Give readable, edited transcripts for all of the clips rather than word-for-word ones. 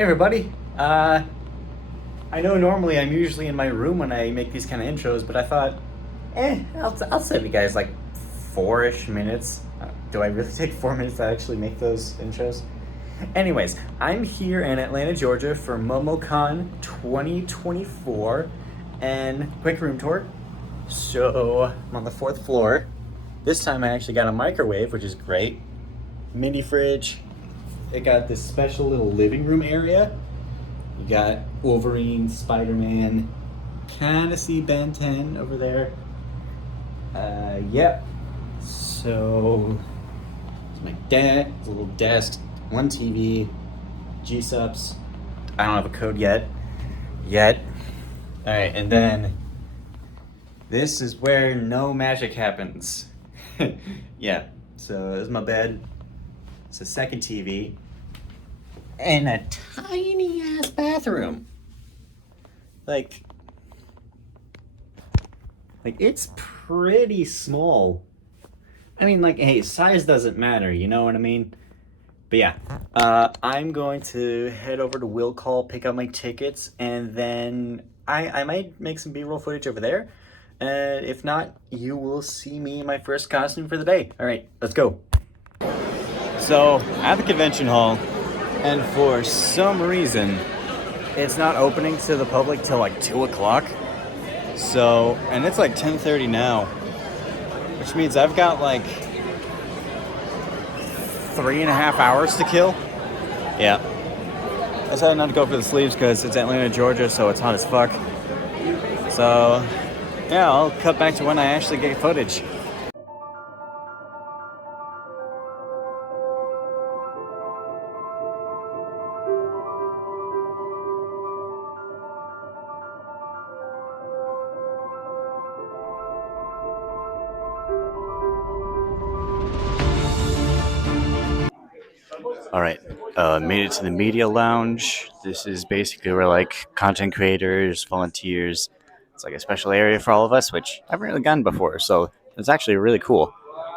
Hey everybody. I know normally I'm usually in my room when I make these kind of intros, but I thought, I'll save you guys like 4-ish minutes. Do I really take 4 minutes to actually make those intros? Anyways, I'm here in Atlanta, Georgia for Momo Con 2024 and quick room tour. So I'm on the 4th floor. This time I actually got a microwave, which is great. Mini fridge. It got this special little living room area. You got Wolverine, Spider-Man, kind of see Ben 10 over there. Yep. So, it's my dad, it's a little desk, one TV, G-subs. I don't have a code yet. Alright, and then this is where no magic happens. Yeah, so this is my bed. It's a second TV. And a tiny ass bathroom. Like it's pretty small. I mean, like, hey, size doesn't matter, you know what I mean? But yeah, I'm going to head over to Will Call, pick up my tickets, and then I might make some B-roll footage over there. And if not, you will see me in my first costume for the day. All right, let's go. So, at the convention hall, and for some reason, it's not opening to the public till like 2 o'clock. So, and it's like 10:30 now, which means I've got like 3.5 hours to kill. Yeah. I decided not to go for the sleeves because it's Atlanta, Georgia, so it's hot as fuck. So, yeah, I'll cut back to when I actually get footage. All right, made it to the media lounge. This is basically where like content creators, volunteers. It's like a special area for all of us, which I haven't really gotten before. So it's actually really cool.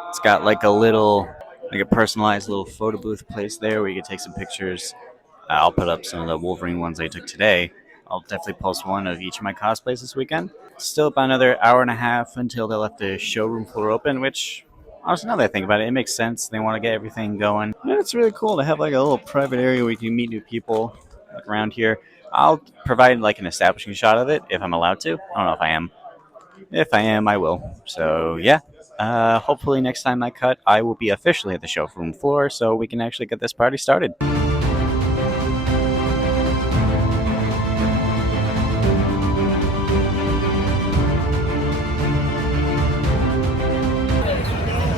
It's got like a personalized little photo booth place there where you can take some pictures. I'll put up some of the Wolverine ones I took today. I'll definitely post one of each of my cosplays this weekend. Still about another hour and a half until they left the showroom floor open, which honestly, now that I think about it, it makes sense. They want to get everything going. Yeah, it's really cool to have like a little private area where you can meet new people like around here. I'll provide like an establishing shot of it if I'm allowed to. I don't know if I am. If I am, I will. So yeah. Hopefully next time I cut, I will be officially at the showroom floor so we can actually get this party started.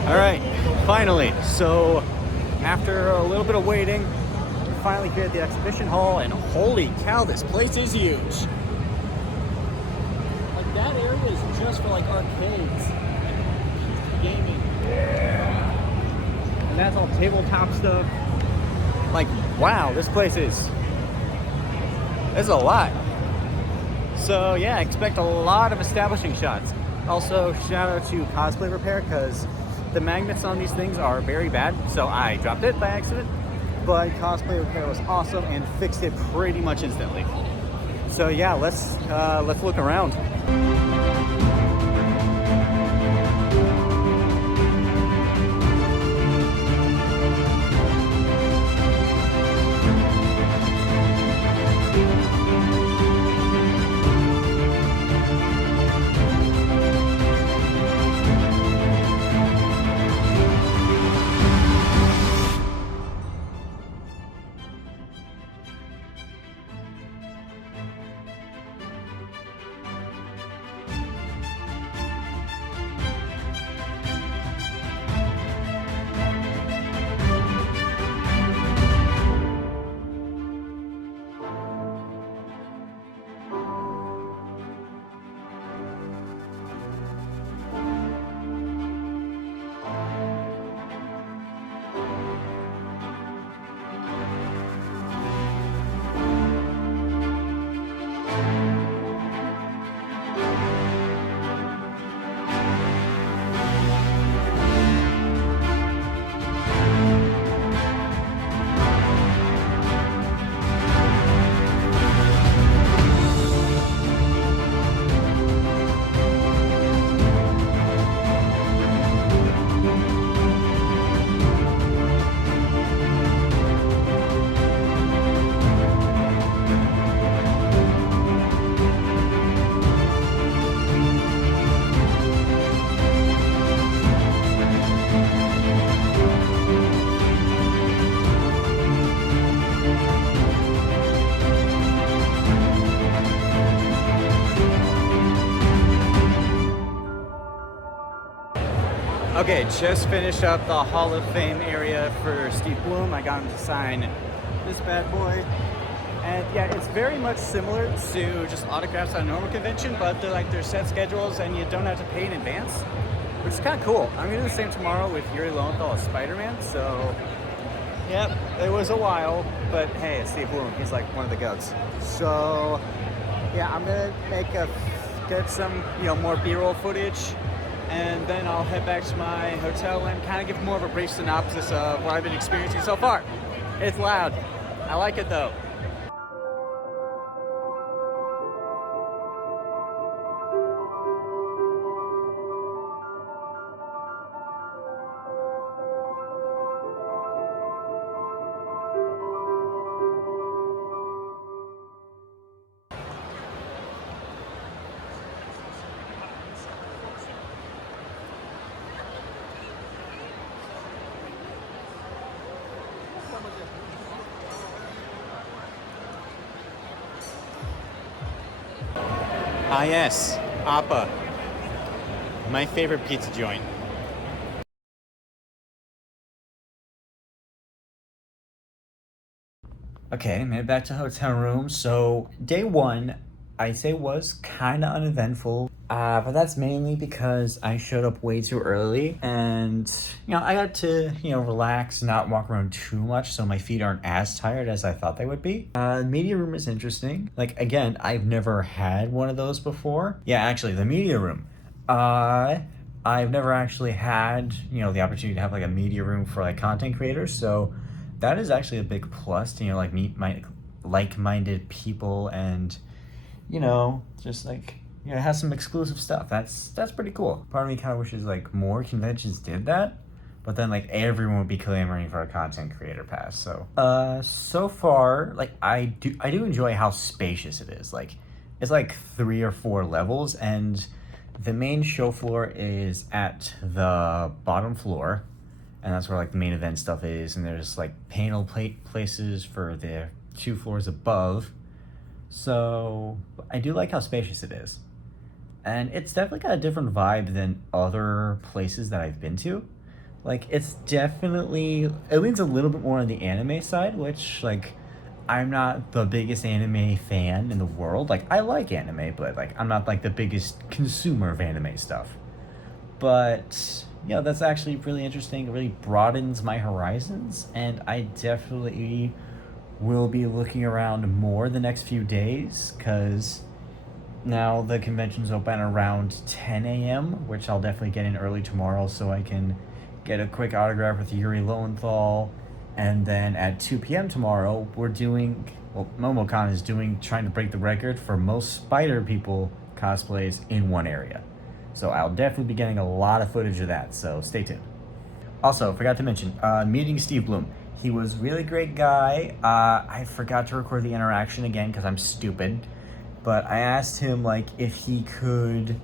All right, finally. So after a little bit of waiting, we're finally here at the exhibition hall, and holy cow, this place is huge. Like, that area is just for like arcades, gaming. And that's all tabletop stuff. Like, wow, this is a lot. So yeah, expect a lot of establishing shots. Also, shout out to Cosplay Repair, because the magnets on these things are very bad, so I dropped it by accident, but Cosplay Repair was awesome and fixed it pretty much instantly. So yeah, let's look around. Okay, just finished up the Hall of Fame area for Steve Bloom. I got him to sign this bad boy. And yeah, it's very much similar to just autographs at a normal convention, but they're like, there's set schedules and you don't have to pay in advance, which is kind of cool. I'm gonna do the same tomorrow with Yuri Lowenthal as Spider-Man, so yep, it was a while, but hey, it's Steve Bloom. He's like one of the goats. So yeah, I'm gonna get some, more B-roll footage, and then I'll head back to my hotel and kind of give more of a brief synopsis of what I've been experiencing so far. It's loud. I like it though. Ah yes, Appa, my favorite pizza joint. Okay, made it back to hotel room. So day one, I'd say was kind of uneventful, but that's mainly because I showed up way too early, and I got to relax, not walk around too much, so my feet aren't as tired as I thought they would be. The media room is interesting. Like again, I've never had one of those before. Yeah, actually, the media room. I've never actually had the opportunity to have like a media room for like content creators, so that is actually a big plus to like meet my like-minded people and just like have some exclusive stuff. That's pretty cool. Part of me kind of wishes like more conventions did that, but then like everyone would be clamoring for a content creator pass. So far, like I do enjoy how spacious it is. Like it's like 3 or 4 levels, and the main show floor is at the bottom floor, and that's where like the main event stuff is, and there's like panel plate places for the 2 floors above. So I do like how spacious it is, and it's definitely got a different vibe than other places that I've been to. Like it's definitely, it leans a little bit more on the anime side, which like I'm not the biggest anime fan in the world. Like I like anime, but like I'm not like the biggest consumer of anime stuff. But that's actually really interesting. It really broadens my horizons, and I definitely will be looking around more the next few days, because now the convention's open around 10 a.m., which I'll definitely get in early tomorrow so I can get a quick autograph with Yuri Lowenthal. And then at 2 p.m. tomorrow, Momo Con is trying to break the record for most Spider People cosplays in one area. So I'll definitely be getting a lot of footage of that, so stay tuned. Also, forgot to mention, meeting Steve Bloom. He was a really great guy. I forgot to record the interaction again because I'm stupid. But I asked him like if he could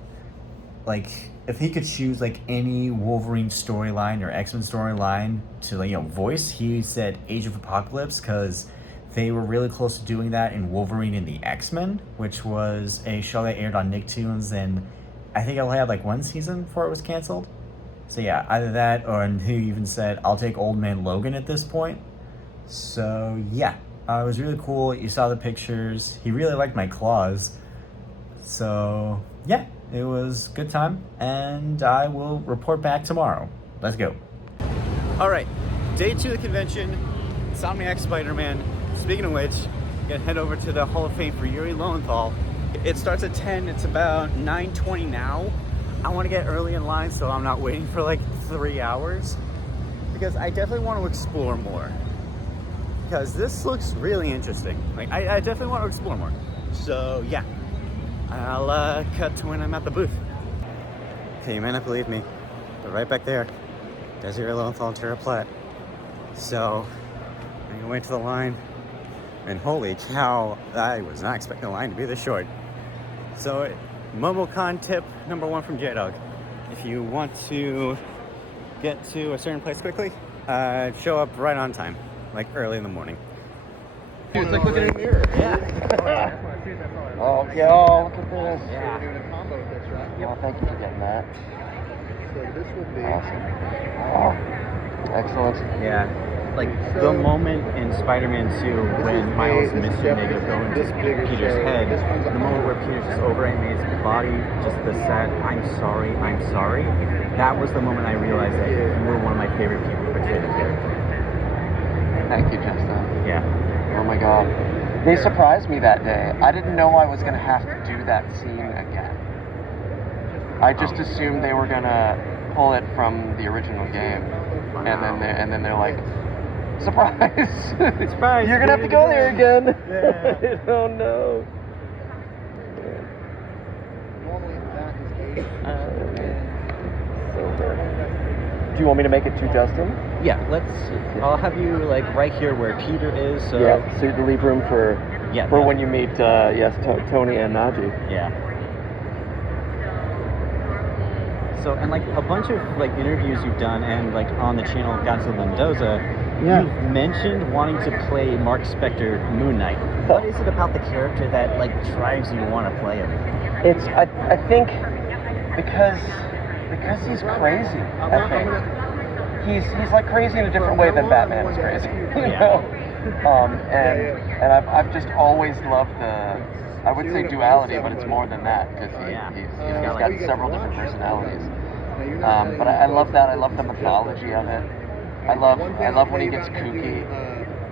choose like any Wolverine storyline or X-Men storyline to voice. He said Age of Apocalypse, because they were really close to doing that in Wolverine and the X-Men, which was a show that aired on Nicktoons, and I think it only had like 1 season before it was canceled. So yeah, either that, or and he even said, I'll take Old Man Logan at this point. So yeah, it was really cool. You saw the pictures. He really liked my claws. So yeah, it was a good time, and I will report back tomorrow. Let's go. All right, day 2 of the convention, Insomniac Spider-Man. Speaking of which, I'm gonna head over to the Hall of Fame for Yuri Lowenthal. It starts at 10, it's about 9:20 now. I want to get early in line so I'm not waiting for like 3 hours, because I definitely want to explore more, because this looks really interesting. Like I definitely want to explore more. So yeah, I'll cut to when I'm at the booth. Okay, you may not believe me, but right back there, there's Yuri Lowenthal and Tara Platt. So I'm gonna wait to the line, and holy cow, I was not expecting the line to be this short. So Momo Con tip number 1 from J-Dog: if you want to get to a certain place quickly, show up right on time, like early in the morning. It's like looking in a mirror. Yeah. Oh, yeah, look at this. Yeah. You're doing a combo with this, right? Oh, thank you for getting that. this will be Awesome. Oh, excellent. Yeah. Like the moment in Spider-Man 2 when Miles and Mr. Negative go into Peter's head, the moment where Peter just overanimates his body, just the sad, I'm sorry, that was the moment I realized that you were one of my favorite people to portray the character. Thank you, Justin. Yeah. Oh my god. They surprised me that day. I didn't know I was going to have to do that scene again. I just assumed they were going to pull it from the original game. And then they're like, surprise! Surprise! You're going to have to go there again. Yeah. Oh no. normally that is 8. Do you want me to make it to Justin? Yeah, I'll have you like right here where Peter is. So Yeah, so to leave room for when you meet, Tony and Najee. Yeah. So, and like a bunch of like interviews you've done and like on the channel Godzilla Mendoza, you've mentioned wanting to play Mark Spector Moon Knight. What is it about the character that like drives you to want to play him? It's I think because he's crazy. I think he's like crazy in a different way than Batman is crazy. You know? And I've just always loved I would say duality, but it's more than that because he's got several different personalities. But I love that. I love the mythology of it. I love when he gets kooky.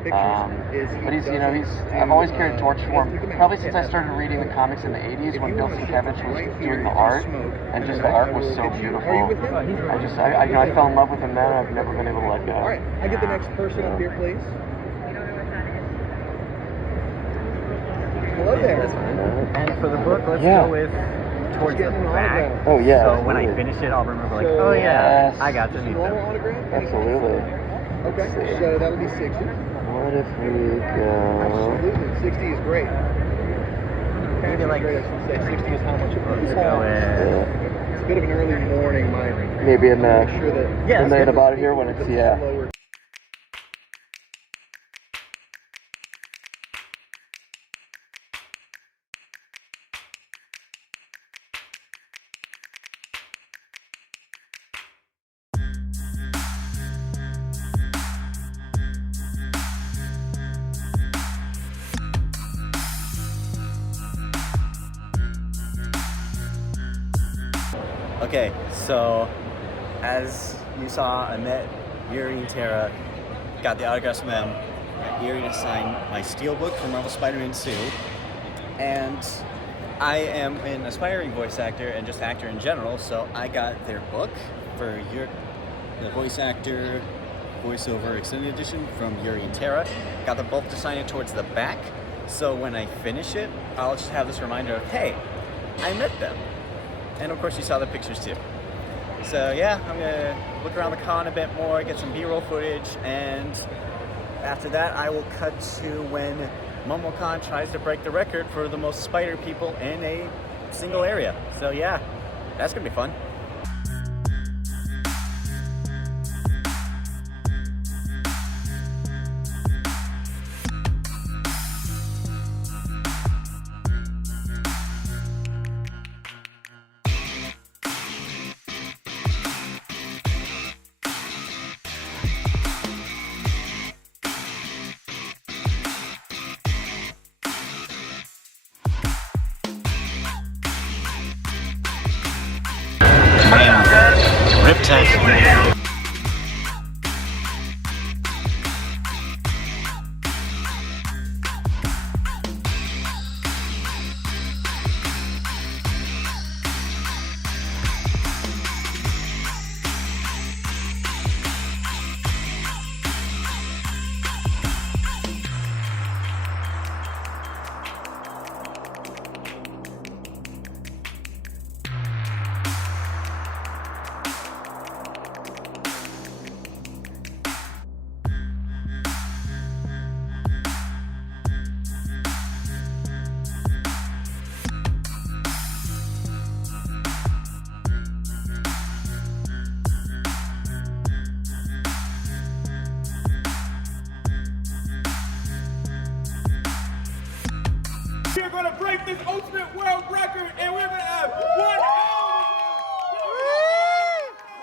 But I've always carried a torch for him. Probably since I started reading the comics in the 80s when Bill Sienkiewicz was doing the art, and just the art was so beautiful. I fell in love with him then, and I've never been able to let go. All right, I get the next person up here, please. Hello there. And for the book, let's go with towards the back. Oh yeah. So when I finish it, I'll remember like, oh yeah, I got to meet Normal them. autograph? Absolutely. Okay, so that'll be 60. What if we go? Absolutely, 60 is great. Maybe like Great, I should say 60 is how much it let's was. go with It's a bit of an early morning, Maybe in the sure that in the bottom here when it's slower. Okay, so as you saw, I met Yuri and Tara, got the autographs from them, got Yuri to sign my steelbook for Marvel Spider-Man 2, and I am an aspiring voice actor and just actor in general, so I got their book for the voice actor voiceover extended edition from Yuri and Tara, got them both to sign it towards the back, so when I finish it, I'll just have this reminder of, hey, I met them. And of course you saw the pictures too. So yeah, I'm gonna look around the con a bit more, get some B-roll footage, and after that I will cut to when Momo Con tries to break the record for the most spider people in a single area. So yeah, that's gonna be fun. Riptide. We're going to break this ultimate world record, and we're going to have one hell of a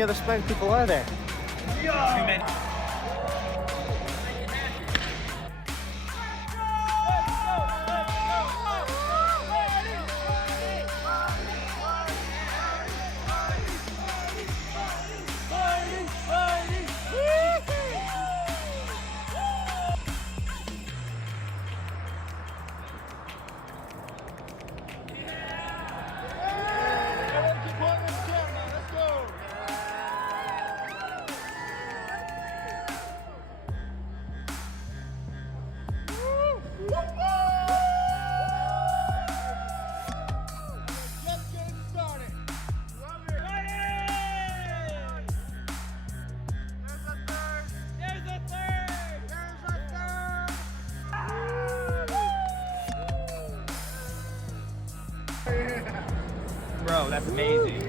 many other spike people are there? Too many. Bro, that's amazing.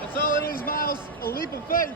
That's all it is, Miles. A leap of faith.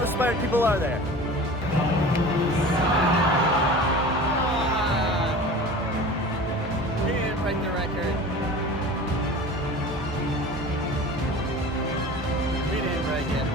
other Spider people are there? He didn't break the record. He didn't break it.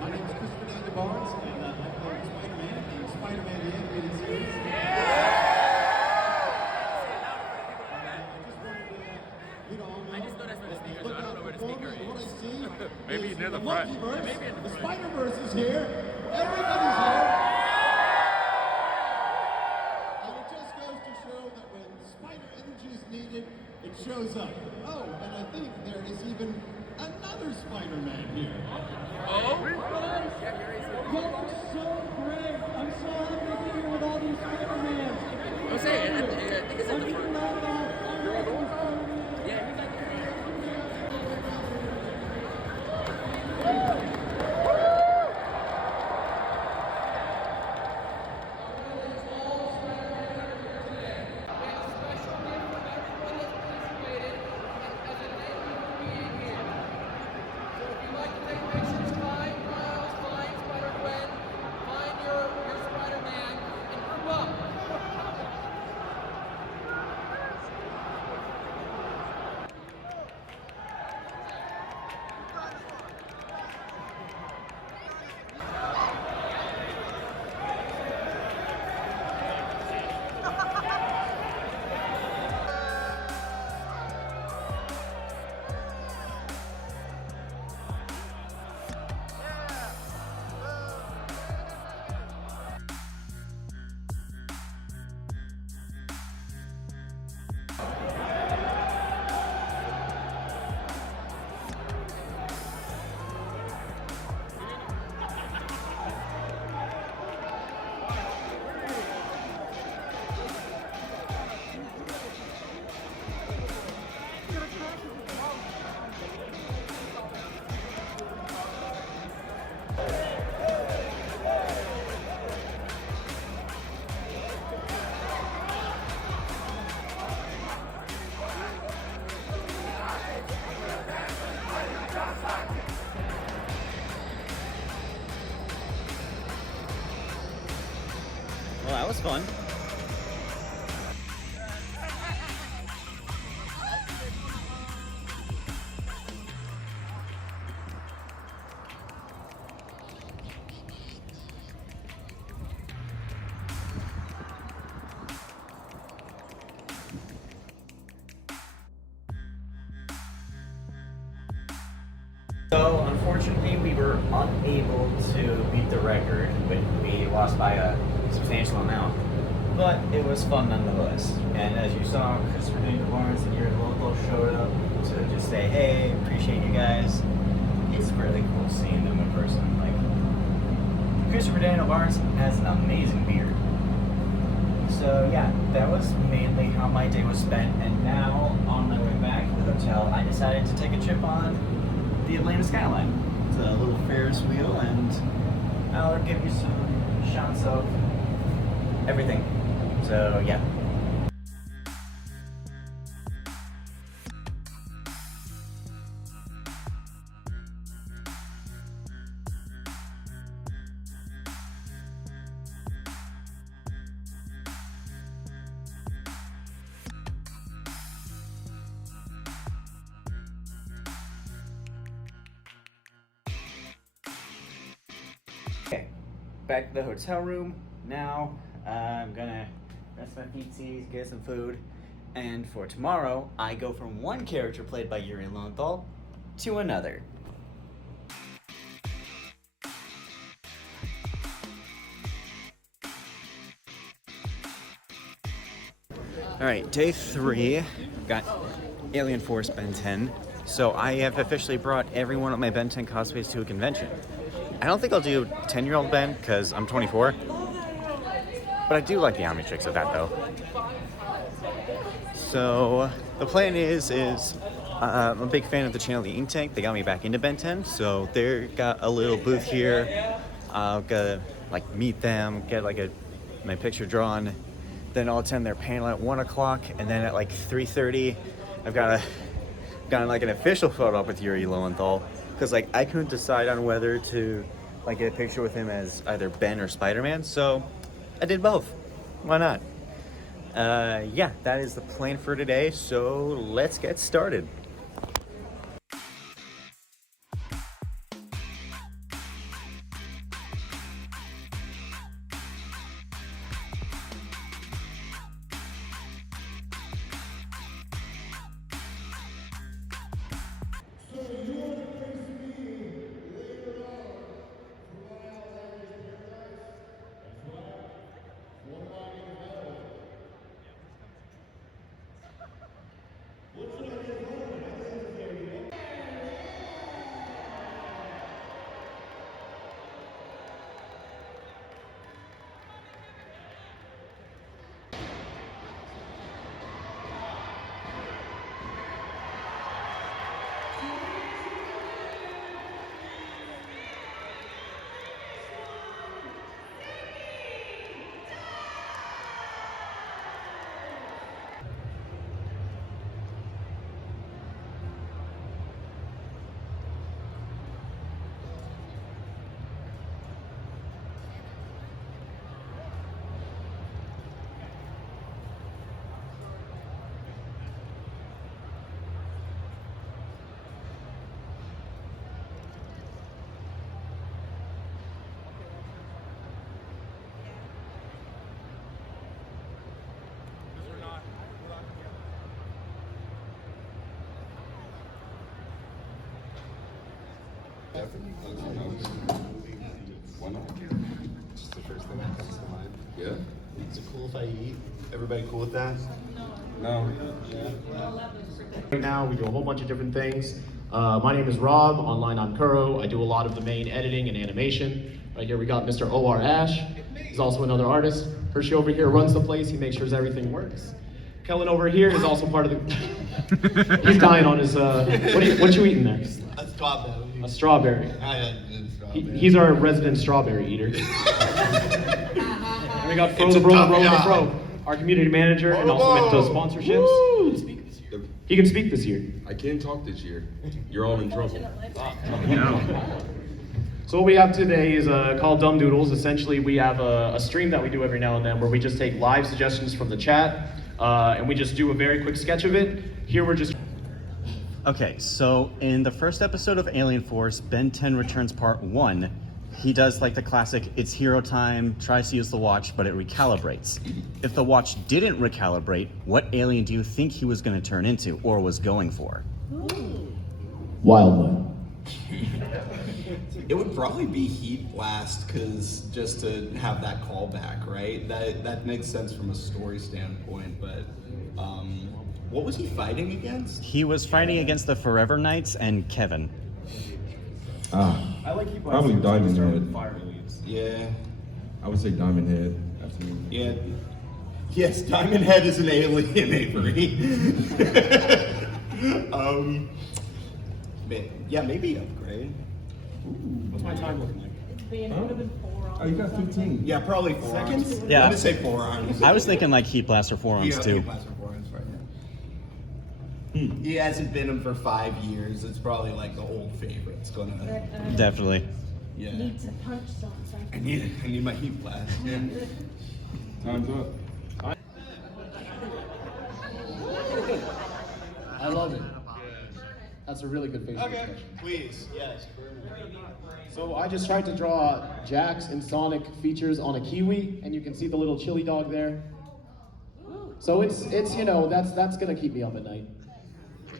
My name is Christopher Daniel Barnes, and I play Spider-Man in Spider-Man the Animated Series. I just thought I saw the speakers, I don't know where the speaker is. What I see maybe near the front. Maybe the Spider-Verse is here. Everybody's here. And it just goes to show that when spider energy is needed, it shows up. Oh, and I think there is even another Spider-Man here. Oh? You're so great. I'm so happy to be here with all these Spider-Mans. I'll say it. I think it's in the front. Yeah, he's like Well, that was fun. So, unfortunately, we were unable to beat the record, but we lost by a substantial amount. But it was fun nonetheless. And as you saw, Christopher Daniel Barnes and your local showed up to just say, hey, appreciate you guys. It's really cool seeing them in person. Like, Christopher Daniel Barnes has an amazing beard. So yeah, that was mainly how my day was spent. And now, on my way back to the hotel, I decided to take a trip on the Atlanta skyline. It's a little Ferris wheel, and I'll give you some shots of everything. So yeah. Okay, back to the hotel room. Now I'm gonna rest my feetsies, get some food, and for tomorrow, I go from one character played by Yuri Lowenthal to another. Alright, day 3, got Alien Force Ben 10. So I have officially brought every one of my Ben 10 cosplays to a convention. I don't think I'll do 10-year-old Ben because I'm 24. But I do like the Omnitrix of that though. So The plan is I'm a big fan of the channel The Ink Tank. They got me back into Ben 10, so they got a little booth here. I'll gotta like meet them, get like my picture drawn. Then I'll attend their panel at 1 o'clock, and then at like 3:30, I've gotten like an official photo up with Yuri Lowenthal, because like I couldn't decide on whether to like get a picture with him as either Ben or Spider-Man, so I did both. Why not? Yeah, that is the plan for today, so let's get started. Why not? Just the first thing that comes to mind. Yeah? Is it cool if I eat? Everybody cool with that? No. Right now, we do a whole bunch of different things. My name is Rob. Online, I'm Kuro. I do a lot of the main editing and animation. Right here, we got Mr. O.R. Ash. He's also another artist. Hershey over here runs the place. He makes sure everything works. Kellen over here is also part of the... He's dying on his... what you eating there? A strawberry. A strawberry. I had a strawberry. He's our resident strawberry eater. And we got Fro It's the a Bro the tough Bro the job. Fro, our community manager and also meant to sponsorships. He can speak this year. I can't talk this year. You're all in trouble. So what we have today is called Dumb Doodles. Essentially, we have a stream that we do every now and then where we just take live suggestions from the chat and we just do a very quick sketch of it. Here we're just... Okay, so in the first episode of Alien Force, Ben 10 Returns Part 1, he does like the classic, it's hero time, tries to use the watch, but it recalibrates. If the watch didn't recalibrate, what alien do you think he was going to turn into, or was going for? Wildlife. It would probably be Heat Blast, because just to have that callback, right? That makes sense from a story standpoint, but what was he fighting against? He was fighting against the Forever Knights and Kevin. Probably Diamond Head. Yeah. I would say Diamond Head. Absolutely. Yeah. Yes, Diamond Head is an alien, Avery. Yeah, maybe upgrade. What's my time looking like? Oh, you got 15. Yeah, probably forearms. Yeah. I'm gonna say forearms. I was thinking like Heat Blaster forearms too. Heat Blast or forearms, right? Yeah. He hasn't been him for 5 years. It's probably like the old favorite. It's gonna. Definitely. Yeah. Needs a punch song. I need my Heat Blast. Yeah. Time's up. I love it. That's a really good facial expression. Please. Yes. So I just tried to draw Jax and Sonic features on a kiwi, and you can see the little chili dog there. So it's you know that's gonna keep me up at night.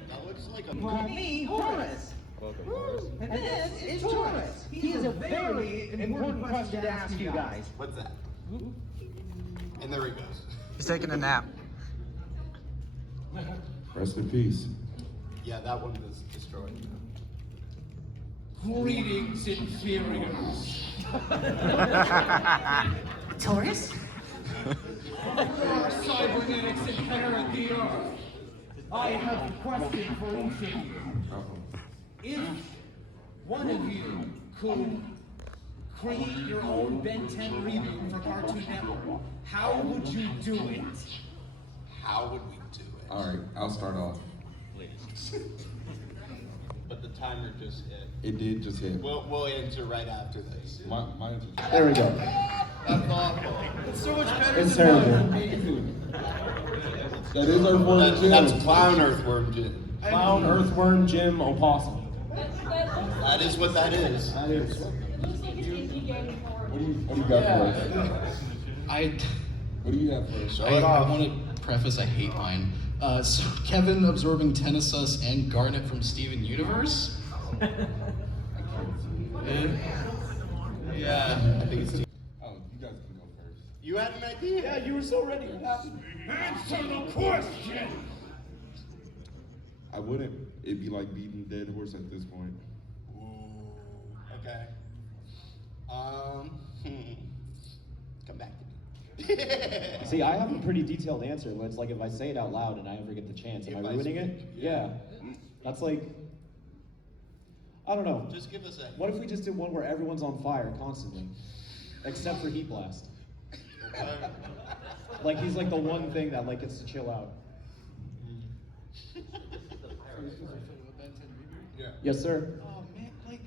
That looks like a. Me, Horace. And this is Taurus. He has a very important question to ask you guys. What's that? And there he goes. He's taking a nap. Rest in peace. Yeah, that one was destroyed. Greetings, inferiors. Taurus? Cybernetics inherit the earth. I have a question for each of you. If one of you could create your own Ben 10 reboot for Cartoon Network, how would you do it? How would we do it? All right, I'll start off. But the timer just hit. It did just hit. We'll answer right after this. Mine's There we go. That's awful. It's so much better It's than terrible. That is Earthworm Jim. That's Clown Earthworm Jim. Clown, Earthworm, Jim, Opossum. That is what that is. That is. What do you got for us? What do you have for us? I want to preface, I hate mine. So Kevin absorbing Tennisus and Garnet from Steven Universe. Yeah, I think it's. Oh, you guys can go first. You had an idea. Yeah, you were so ready. What happened? Answer the question! I wouldn't. It'd be like beating a dead horse at this point. Ooh, okay. Come back to me. See, I have a pretty detailed answer. But it's like if I say it out loud and I ever get the chance, am I ruining it? Yeah. That's like, I don't know. Just give us a. What if we just did one where everyone's on fire constantly, except for Heat Blast? Like he's like the one thing that like gets to chill out. Yeah. Yes, sir. Oh man, like,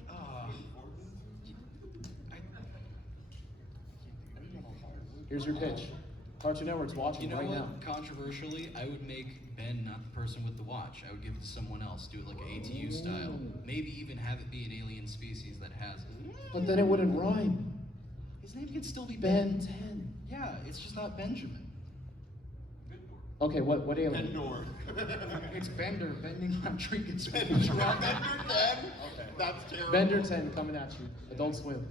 Here's your pitch. Cartoon Network's watching you know right what? now. Controversially, I would make Ben not the person with the watch. I would give it to someone else. Do it like an ATU style. Maybe even have it be an alien species that has it. But then it wouldn't rhyme. His name can still be Ben Ben. 10. Yeah, it's just not Benjamin. Okay, what alien? Endor. It's Bender, bending not drinking. Bender 10? Okay. That's terrible. Bender 10 coming at you. Adult Swim.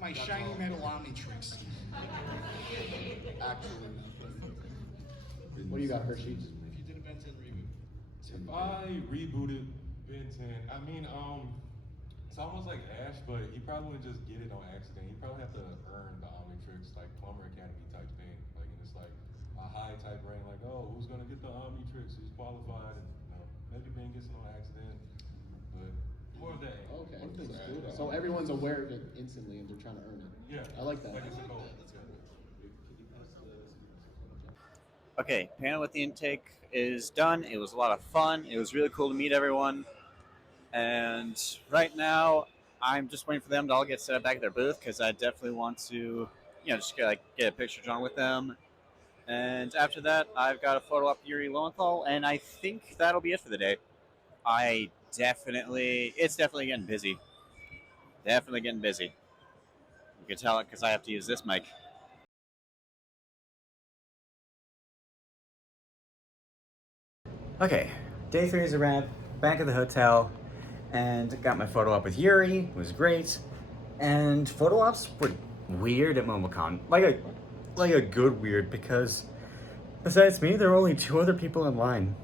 My shiny metal Omnitrix. Actually. What do you got, Hershey? If you did a Ben 10 reboot. If I rebooted Ben 10, I mean, it's almost like Ash, but he probably wouldn't just get it on accident. He probably have to earn the Omnitrix, like Plumber Academy type thing. Like, and it's like a high type rank, like, oh, who's gonna get the Omnitrix? Who's qualified? And, you know, maybe Ben gets it on accident, but more of that. Okay. So everyone's aware of it instantly and they're trying to earn it. Yeah. I like that. Like it's a goal. Okay, panel with the intake is done. It was a lot of fun. It was really cool to meet everyone. And right now, I'm just waiting for them to all get set up back at their booth because I definitely want to, just get a picture drawn with them. And after that, I've got a photo op Yuri Lowenthal, and I think that'll be it for the day. It's definitely getting busy. Definitely getting busy. You can tell it because I have to use this mic. Okay, day 3 is a wrap. Back at the hotel, and got my photo op with Yuri. It was great. And photo ops were weird at Momo Con. Like a good weird, because besides me, there were only 2 other people in line.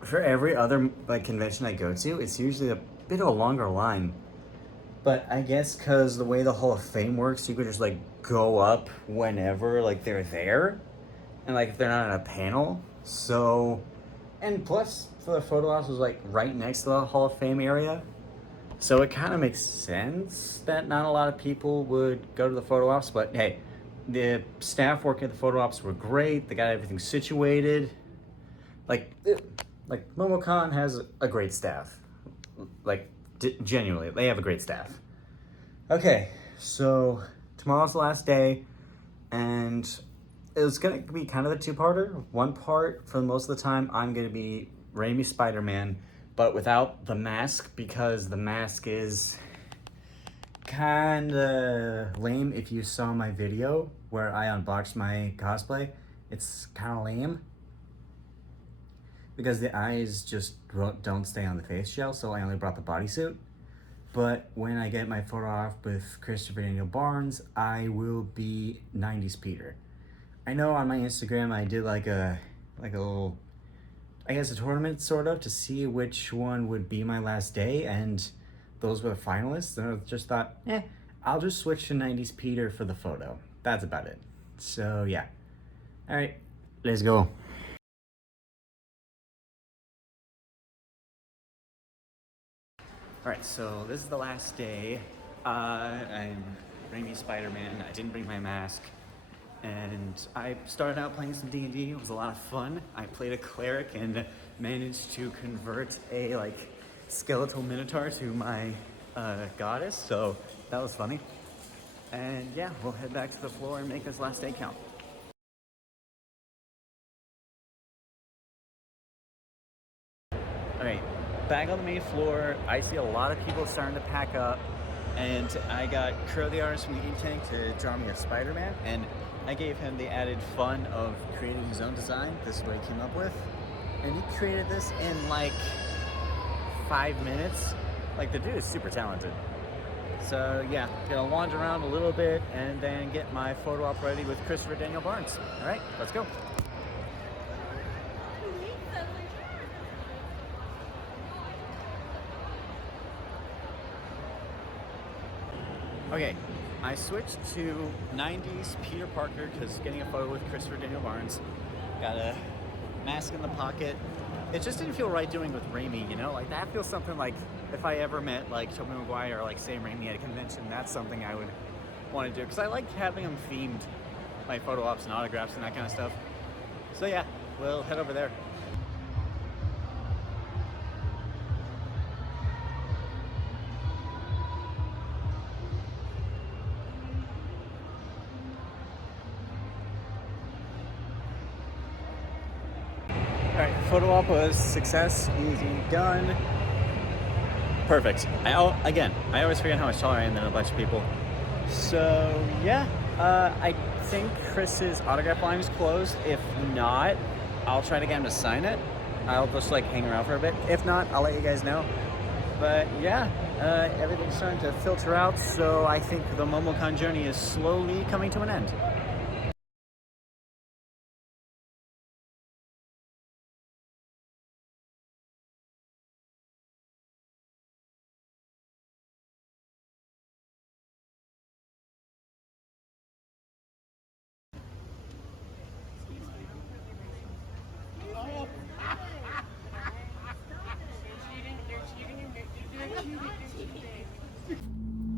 For every other convention I go to, it's usually a bit of a longer line. But I guess because the way the Hall of Fame works, you could just go up whenever they're there, and if they're not on a panel. So, and plus for the photo ops was right next to the Hall of Fame area. So it kind of makes sense that not a lot of people would go to the photo ops, but hey, the staff working at the photo ops were great. They got everything situated. MomoCon has a great staff. Genuinely, they have a great staff. Okay, so tomorrow's the last day, and it's gonna be kind of a 2-parter. One part, for most of the time, I'm gonna be Raimi Spider-Man, but without the mask, because the mask is kinda lame. If you saw my video where I unboxed my cosplay, it's kinda lame because the eyes just don't stay on the face gel, so I only brought the bodysuit. But when I get my photo off with Christopher Daniel Barnes, I will be 90s Peter. I know on my Instagram I did a little, I guess, a tournament sort of to see which one would be my last day, and those were the finalists. And I just thought, I'll just switch to 90s Peter for the photo. That's about it. So yeah. All right, let's go. Alright, so this is the last day. I'm Raimi Spider-Man. I didn't bring my mask. And I started out playing some D&D. It was a lot of fun. I played a cleric and managed to convert a skeletal minotaur to my goddess. So that was funny. And yeah, we'll head back to the floor and make this last day count. Alright, back on the main floor, I see a lot of people starting to pack up, and I got Crow the artist from the ink tank to draw me a Spider-Man, and I gave him the added fun of creating his own design. This is what he came up with. And he created this in like 5 minutes. Like, the dude is super talented. So yeah, gonna wander around a little bit and then get my photo op ready with Christopher Daniel Barnes. Alright, let's go. Okay, I switched to 90s Peter Parker because getting a photo with Christopher Daniel Barnes. Got a mask in the pocket. It just didn't feel right doing with Raimi, you know? Like, that feels something like if I ever met like Tobey Maguire or like Sam Raimi at a convention, that's something I would want to do. Because I like having them themed, like photo ops and autographs and that kind of stuff. So yeah, we'll head over there. Alright, photo op was success, easy, done. Perfect. I always forget how much taller I am than a bunch of people. So yeah, I think Chris's autograph line is closed. If not, I'll try to get him to sign it. I'll just like hang around for a bit. If not, I'll let you guys know. But yeah, everything's starting to filter out, so I think the Momo Con journey is slowly coming to an end.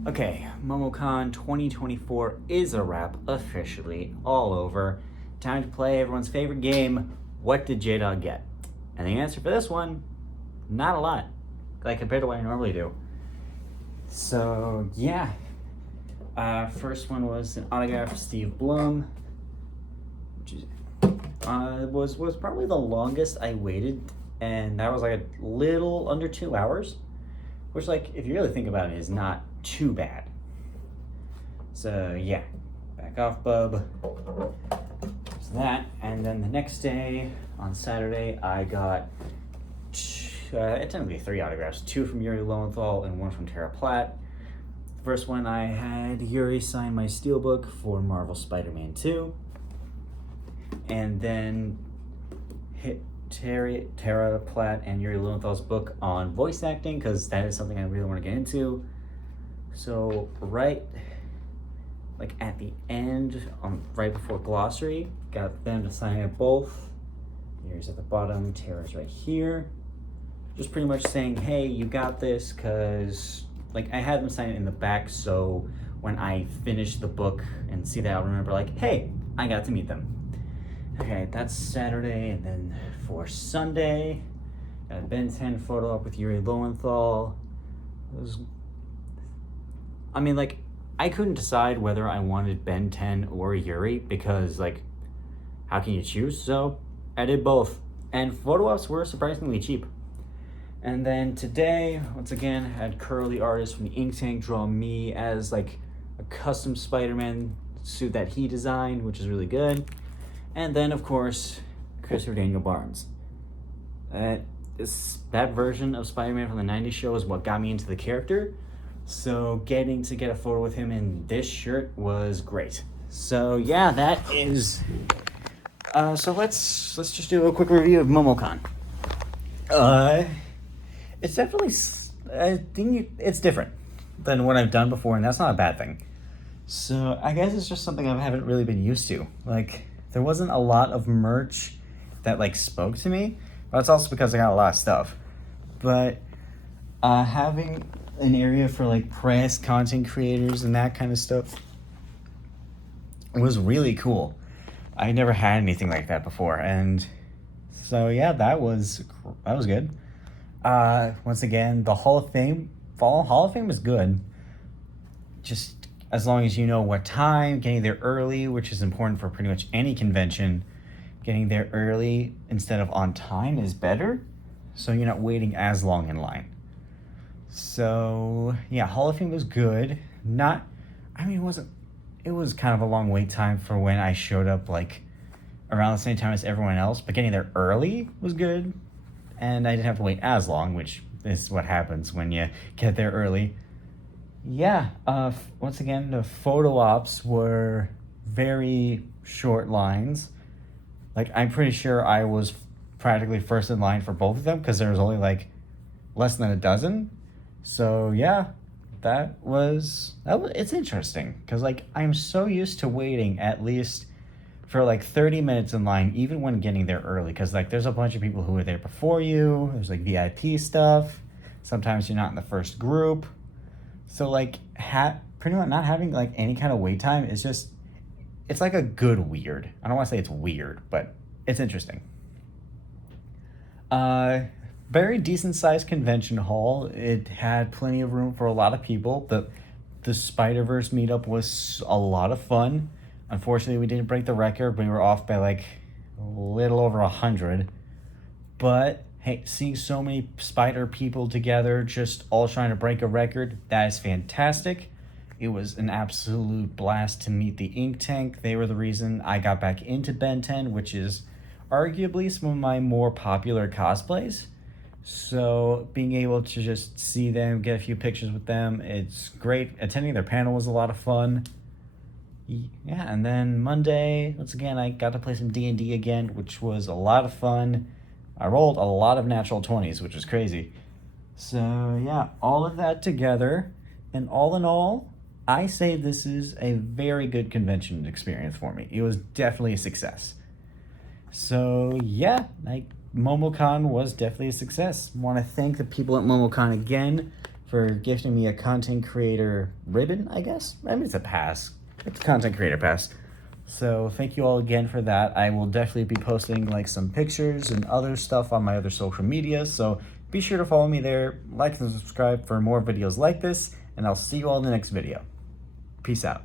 Okay, MomoCon 2024 is a wrap, officially, all over. Time to play everyone's favorite game, what did J-Dog get? And the answer for this one, not a lot, like compared to what I normally do. So, yeah. First one was an autograph for Steve Blum, which is, was probably the longest I waited, and that was like a little under 2 hours, which, like, if you really think about it, is not too bad. So yeah, back off, bub. There's that, and then the next day, on Saturday, I got technically 3 autographs, 2 from Yuri Lowenthal and 1 from Tara Platt. The first one, I had Yuri sign my steelbook for Marvel Spider-Man 2, and then hit Tara Platt and Yuri Lowenthal's book on voice acting, because that is something I really want to get into. So right like at the end, right before glossary, got them to sign it both. Yuri's at the bottom, Tara's right here. Just pretty much saying, hey, you got this, because like I had them sign it in the back, so when I finish the book and see that, I'll remember like, hey, I got to meet them. Okay, that's Saturday, and then for Sunday, got a Ben 10 photo up with Yuri Lowenthal. I mean, like, I couldn't decide whether I wanted Ben 10 or Yuri, because, like, how can you choose? So, I did both. And photo ops were surprisingly cheap. And then today, once again, had Curly artist from the ink tank draw me as, like, a custom Spider-Man suit that he designed, which is really good. And then, of course, Christopher Daniel Barnes. That version of Spider-Man from the 90s show is what got me into the character. So getting to get a photo with him in this shirt was great. So yeah, that is... so let's just do a quick review of MomoCon. It's definitely... I think it's different than what I've done before, and that's not a bad thing. So I guess it's just something I haven't really been used to. Like, there wasn't a lot of merch that, like, spoke to me. But it's also because I got a lot of stuff. But having an area for like press, content creators, and that kind of stuff was really cool. I never had anything like that before, and so yeah, that was good. Once again, the Hall of Fame was good. Just as long as you know what time, getting there early, which is important for pretty much any convention. Getting there early instead of on time is better, so you're not waiting as long in line. So yeah, Hall of Fame was good. It was kind of a long wait time for when I showed up, like around the same time as everyone else, but getting there early was good, and I didn't have to wait as long, which is what happens when you get there early. Yeah, once again, the photo ops were very short lines. Like, I'm pretty sure I was practically first in line for both of them because there was only like less than a dozen. So yeah, it's interesting because like I'm so used to waiting at least for like 30 minutes in line, even when getting there early, because like there's a bunch of people who are there before you. There's like VIP stuff. Sometimes you're not in the first group. So like pretty much not having like any kind of wait time is just, it's like a good weird. I don't want to say it's weird, but it's interesting. Very decent sized convention hall. It had plenty of room for a lot of people. The Spider-Verse meetup was a lot of fun. Unfortunately, we didn't break the record. We were off by like a little over 100. But hey, seeing so many spider people together, just all trying to break a record, that is fantastic. It was an absolute blast to meet the Ink Tank. They were the reason I got back into Ben 10, which is arguably some of my more popular cosplays. So being able to just see them, get a few pictures with them, it's great. Attending their panel was a lot of fun. Yeah, and then Monday, once again, I got to play some D&D again, which was a lot of fun. I rolled a lot of natural 20s, which was crazy. So yeah, all of that together, and all in all, I say this is a very good convention experience for me. It was definitely a success. So yeah, Momo Con was definitely a success. Want to thank the people at Momo Con again for gifting me a content creator ribbon, I guess. I mean, it's a pass. It's a content creator pass. So thank you all again for that. I will definitely be posting like some pictures and other stuff on my other social media. So be sure to follow me there, like and subscribe for more videos like this, and I'll see you all in the next video. Peace out.